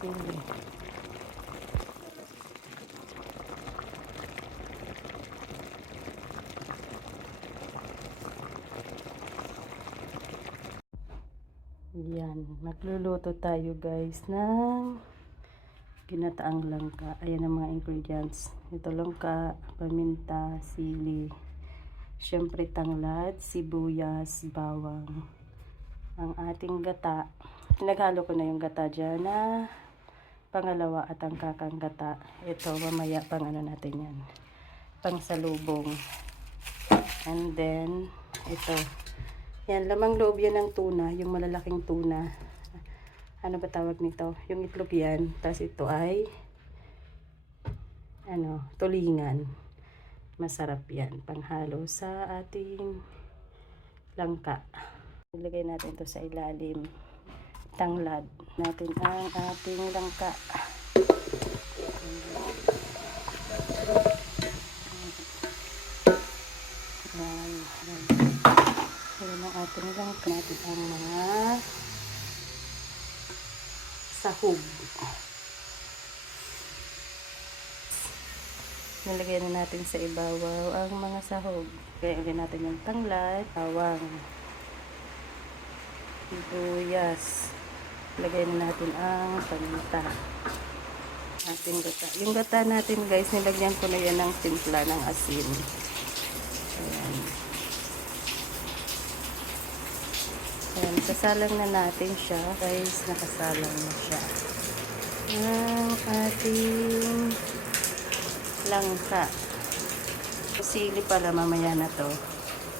Sili. Yan, magluluto tayo guys ng ginataang langka. Ayan ang mga ingredients. Ito langka, paminta, sili, syempre tanglad, sibuyas, bawang. Ang ating gata, pinaghalo ko na yung gata dyan na pangalawa at ang kakang gata. Ito, mamaya pang ano natin yan. Pang salubong. And then, ito. Yan, lamang loob yan ng tuna, yung malalaking tuna. Ano ba tawag nito? Yung itlog yan. Tapos ito ay, ano, tulingan. Masarap yan. Panghalo sa ating langka. Ilagay natin to sa ilalim. Tanglad natin ang ating langka. Yan. Yan. Ang ating langka natin ang mga sahog. Nilagay na natin sa ibabaw ang mga sahog. Ilagay natin yung tanglad, bawang, sibuyas. Lagay na natin ang paminta. Ating gata. Yung gata natin guys, nilagyan ko na yan ng timpla ng asin. Ayan. Ayan, sasalang na natin siya. Guys, nakasalang na siya. Ang ating langka. Sili pala mamaya na to.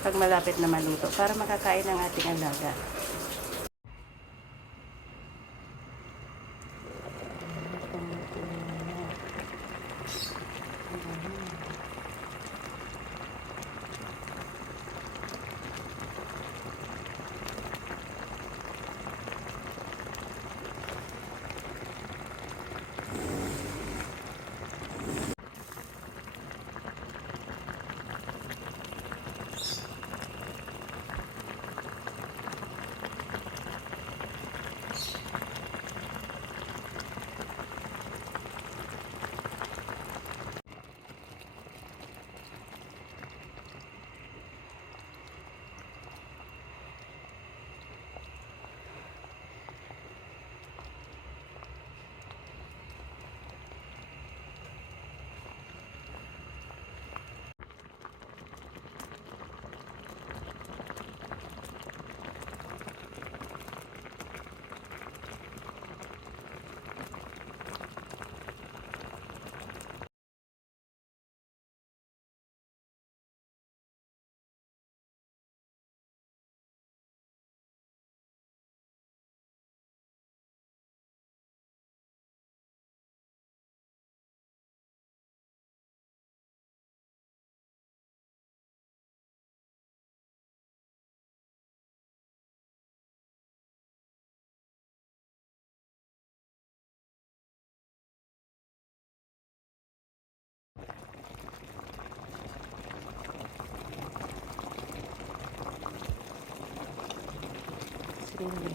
Pag malapit na maluto. Para makakain ang ating alaga. Sili.